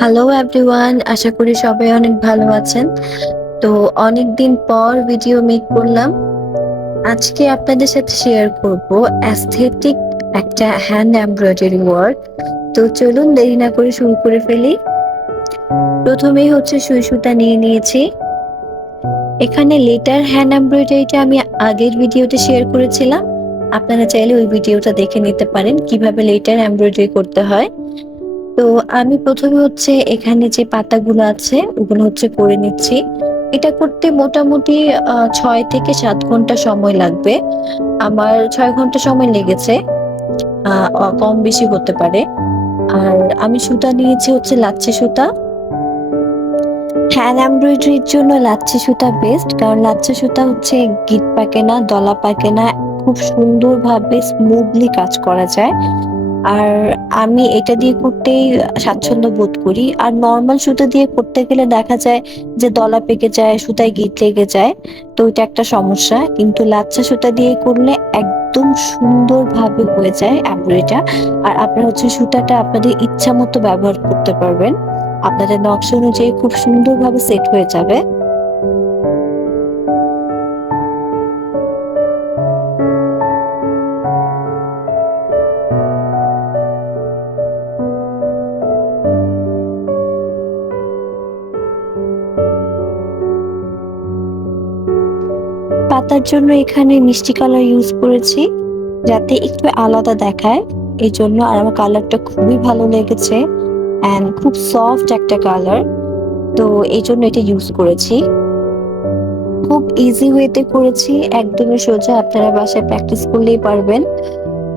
Hello everyone, আশা করি সবাই অনেক ভালো আছেন। তো অনেকদিন পর ভিডিও মেক করলাম। আজকে আপনাদের সাথে শেয়ার করব অ্যাস্থেটিক একটা হ্যান্ড এমব্রয়ডারি ওয়ার্ক। তো চলুন দেরি না করে শুরু করে ফেলি। প্রথমেই হচ্ছে সুই সুতা নিয়ে নিয়েছি। এখানে লেটার হ্যান্ড এমব্রয়ডারিটা আমি আগের ভিডিওতে শেয়ার করেছিলাম। আপনারা চাইলে ওই ভিডিওটা দেখে নিতে পারেন কিভাবে লেটার এমব্রয়ডারি করতে হয়। তো আমি প্রথমে হচ্ছে এখানে যে পাতাগুলো আছে ওগুলো হচ্ছে করে নিচ্ছি। এটা করতে মোটামুটি ৬ থেকে ৭ ঘন্টা সময় লাগবে। আমার ৬ ঘন্টা সময় লেগেছে। কম বেশি হতে পারে। আর আমি সুতা নিয়েছি হচ্ছে লাচ্ছি সুতা। হ্যান্ড এমব্রয়ডারির জন্য লাচ্ছি সুতা বেস্ট, কারণ লাচ্ছি সুতা হচ্ছে গিট পাকে না, দলা পাকে না, খুব সুন্দরভাবে স্মুথলি কাজ করা যায়। আর আমি এটা দিয়ে করতেই স্বাচ্ছন্দ্য বোধ করি। আর নরমাল সুতা দিয়ে করতে গেলে দেখা যায় যে দলা পেকে যায়, সুতায় গিঁট লেগে যায়। তো এটা একটা সমস্যা। কিন্তু লাচ্ছা সুতা দিয়ে করলে একদম সুন্দরভাবে হয়ে যায় এমব্রয়ডারিটা। আর আপনারা হচ্ছে সুতাটা আপনাদের ইচ্ছা মতো ব্যবহার করতে পারবেন। আপনাদের নকশা অনুযায়ী খুব সুন্দরভাবে সেট হয়ে যাবে। পাতার জন্য এখানে মিষ্টি কালার ইউজ করেছি, যাতে একটু আলাদা দেখায় এজন্য। আর আমার কালারটা খুবই ভালো লেগেছে অ্যান্ড খুব সফট একটা কালার, তো এই জন্য এটা ইউজ করেছি। খুব ইজি ওয়েতে করেছি, একদমই সোজা, আপনারা বাসায় প্র্যাকটিস করলেই পারবেন।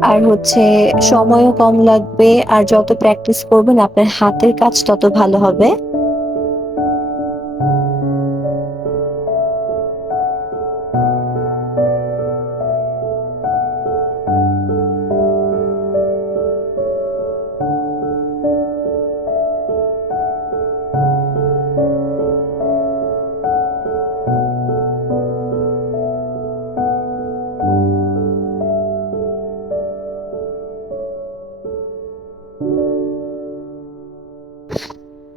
আর হচ্ছে সময়ও কম লাগবে, আর যত প্র্যাকটিস করবেন আপনার হাতের কাজ তত ভালো হবে।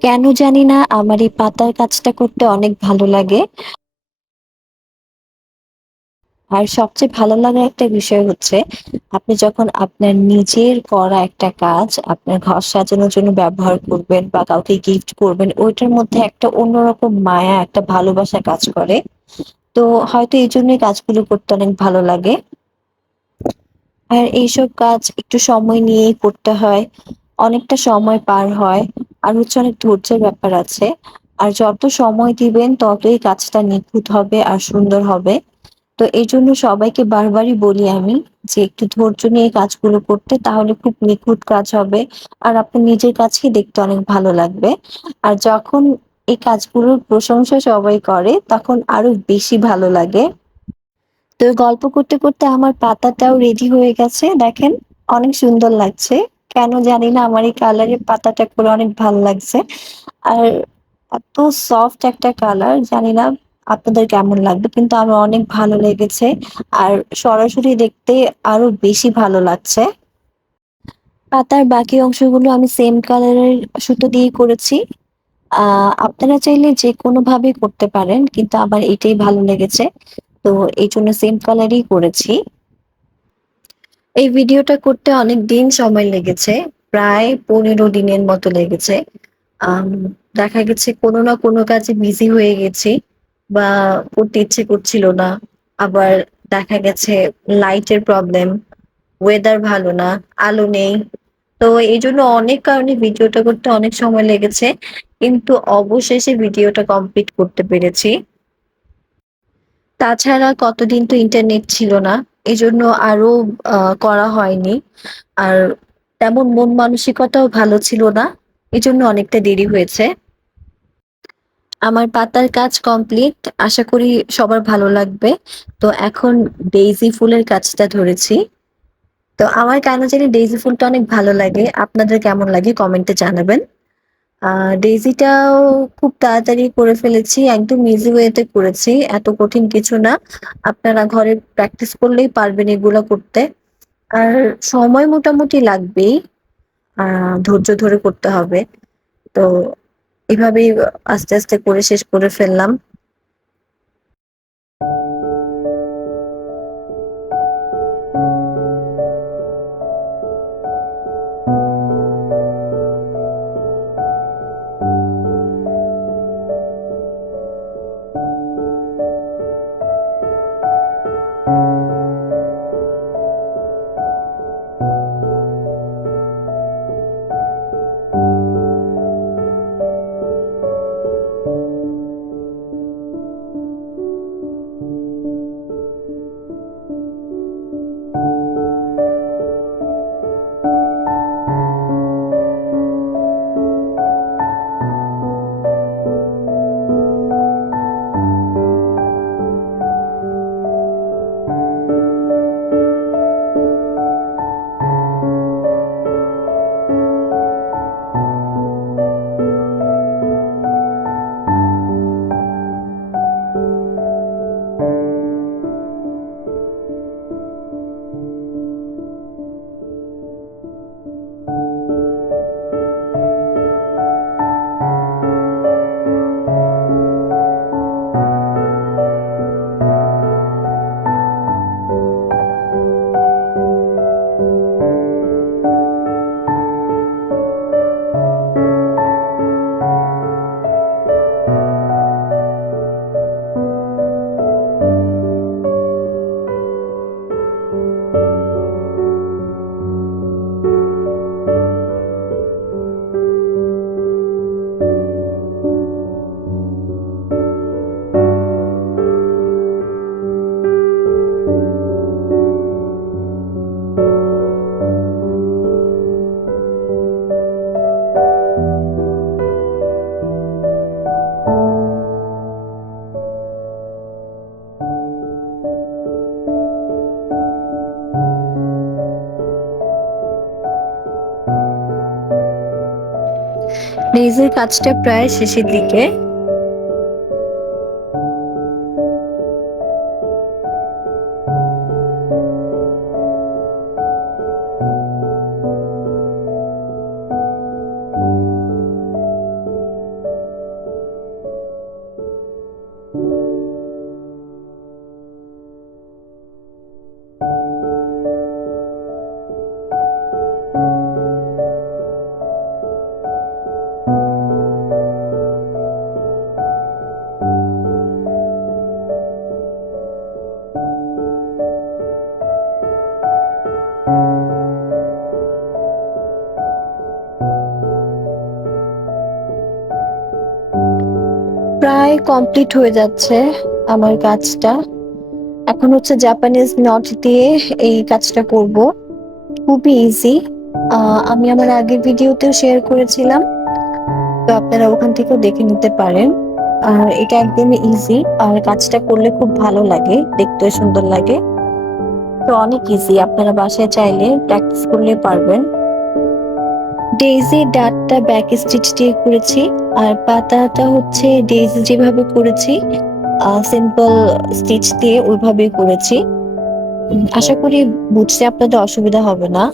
কেন জানি না আমার এই পাতার কাজটা করতে অনেক ভালো লাগে। আর সবচেয়ে ভালো লাগার একটা বিষয় হচ্ছে, আপনি যখন আপনার নিজের করা একটা কাজ আপনার ঘর সাজানোর জন্য ব্যবহার করবেন বা কাউকে গিফট করবেন, ওইটার মধ্যে একটা অন্যরকম মায়া, একটা ভালোবাসা কাজ করে। তো হয়তো এই জন্যই কাজগুলো করতে অনেক ভালো লাগে। আর এইসব কাজ একটু সময় নিয়েই করতে হয়, অনেকটা সময় পার হয়। আর হচ্ছে অনেক ধৈর্যের ব্যাপার আছে। আর যত সময় দিবেন ততই কাজটা নিখুঁত হবে আর সুন্দর হবে। তো এইজন্য সবাইকে বারবারই বলি আমি যে একটু ধৈর্য নিয়ে কাজগুলো করতে, তাহলে খুব নিখুঁত কাজ হবে। আর আপনার নিজের কাছেই দেখতে অনেক ভালো লাগবে। আর যখন এই কাজগুলোর প্রশংসা সবাই করে তখন আরো বেশি ভালো লাগে। তো গল্প করতে করতে আমার পাতাটাও রেডি হয়ে গেছে, দেখেন অনেক সুন্দর লাগছে। কেন জানি না আমার এই কালারের পাতাটা করে অনেক ভালো লাগছে। আর এত সফট একটা কালার, জানি না আপনাদের কেমন লাগবে, কিন্তু আমার অনেক ভালো লেগেছে। আর সরাসরি দেখতে আরো বেশি ভালো লাগছে। পাতার বাকি অংশগুলো আমি সেম কালারের সুতো দিয়ে করেছি। আপনারা চাইলে যে কোনো ভাবে করতে পারেন, কিন্তু আমার এটাই ভালো লেগেছে, তো এই জন্য সেম কালারই করেছি। এই ভিডিওটা করতে অনেক দিন সময় লেগেছে, প্রায় ১৫ দিনের মতো লেগেছে। আম দেখা গেছে কোনো না কোনো কাজে বিজি হয়ে গেছি, বা করতে ইচ্ছে করছিল না। আবার দেখা গেছে লাইটের প্রবলেম, ওয়েদার ভালো না, আলো নেই। তো এইজন্য অনেক কারণে ভিডিওটা করতে অনেক সময় লেগেছে। কিন্তু অবশেষে ভিডিওটা কমপ্লিট করতে পেরেছি। তাছাড়া কতদিন তো ইন্টারনেট ছিল না। এজন্য আরো করা হয়নি। আর তেমন মন মানসিকতাও ভালো ছিল না। এজন্য অনেকটা দেরি হয়েছে। আমার পাতার কাজ কমপ্লিট। আশা করি সবার ভালো লাগবে। তো এখন ডেইজি ফুলের কাজটা ধরেছি। তো আমার কেন জানি ডেইজি ফুলটা অনেক ভালো লাগে। আপনাদের কেমন লাগে কমেন্টে জানাবেন। আ ডেইজিটাও খুব তাড়াতাড়ি করে ফেলেছি। একদম ইজি ওয়েতে করেছি। এত কঠিন কিছু না। আপনারা ঘরে প্র্যাকটিস করলেই পারবেন এগুলা করতে। আর সময় মোটামুটি লাগবেই। আ ধৈর্য ধরে করতে হবে। তো এভাবেই আস্তে আস্তে করে শেষ করে ফেললাম। লেজের কাজটা প্রায় শেষের দিকে। প্রায় কমপ্লিট হয়ে যাচ্ছে আমার কাজটা। এখন হচ্ছে জাপানিজ নট দিয়ে এই কাজটা করব। খুবই ইজি। আমি আমার আগের ভিডিওতেও শেয়ার করেছিলাম, তো আপনারা ওখান থেকেও দেখে নিতে পারেন। আর এটা একদমই ইজি, আর কাজটা করলে খুব ভালো লাগে, দেখতেও সুন্দর লাগে। তো অনেক ইজি, আপনারা বাসায় চাইলে প্র্যাকটিস করলে পারবেন। ডেইজি ডাটটা ব্যাক স্টিচ দিয়ে করেছি, আর পাতাটা হচ্ছে ডেইজি যেভাবে করেছি সিম্পল স্টিচ দিয়ে ওইভাবেই করেছি। আশা করি বুঝতে আপনাদের অসুবিধা হবে না।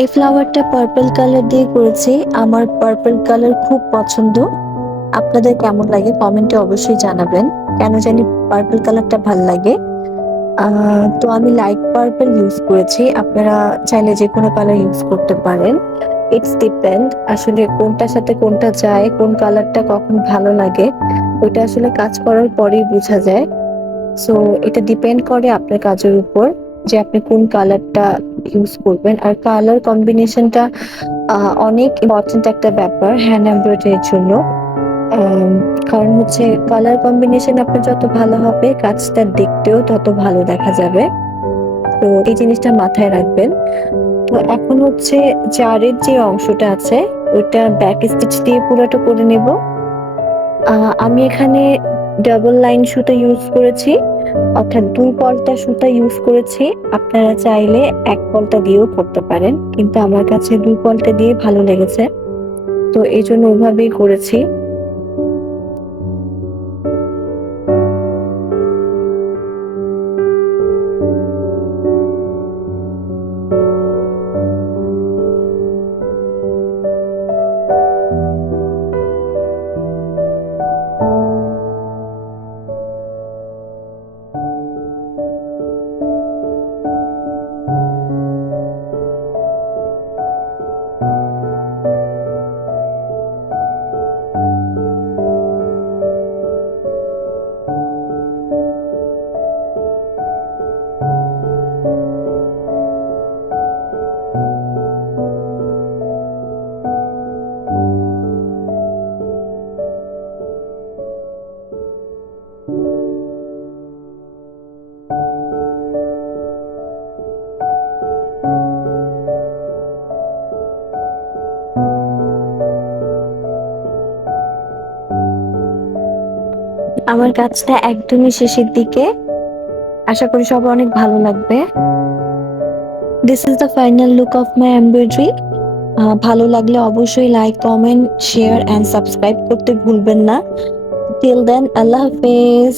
এই ফ্লাওয়ারটা পার্পল কালার দিয়ে করেছি। আমার পার্পল কালার খুব পছন্দ। আপনাদের কেমন লাগে কমেন্টে অবশ্যই জানাবেন। কেন জানি পার্পল কালারটা ভাল লাগে। তো আমি লাইট পার্পল ইউজ করেছি। আপনারা চাইলে যেকোনো কালার ইউজ করতে পারেন। ইটস ডিপেন্ড আসলে কোনটার সাথে কোনটা যায়, কোন কালারটা কখন ভালো লাগে, ওইটা আসলে কাজ করার পরেই বোঝা যায়। সো এটা ডিপেন্ড করে আপনার কাজের উপর যে আপনি কোন কালারটা ইউজ করবেন। আর কালার কম্বিনেশনটা অনেক ইম্পর্টেন্ট একটা ব্যাপার হ্যান্ড এমব্রয়ডারির জন্য। আম কারণ হচ্ছে কালার কম্বিনেশন আপনার যত ভালো হবে কাজটা দেখতেও তত ভালো দেখা যাবে। তো এই জিনিসটা মাথায় রাখবেন। তো এখন হচ্ছে জারের যে অংশটা আছে ওইটা ব্যাক স্টিচ দিয়ে পুরোটা করে নেব। আমি এখানে ডাবল লাইন সুতা ইউজ করেছি, অর্থাৎ ২ পলটা সুতা ইউজ করেছি। আপনারা চাইলে ১ পলটা দিয়েও করতে পারেন। কিন্তু আমার কাছে ২ পলটা দিয়ে ভালো লেগেছে। তো এজন্য ওভাবেই করেছি। আমার কাজটা একদমই শেষের দিকে। আশা করি সবার অনেক ভালো লাগবে। This is the final look of my embroidery. ভালো লাগলে অবশ্যই like, comment, share and subscribe করতে ভুলবেন না। টিল দেন আল্লাহ হাফেজ।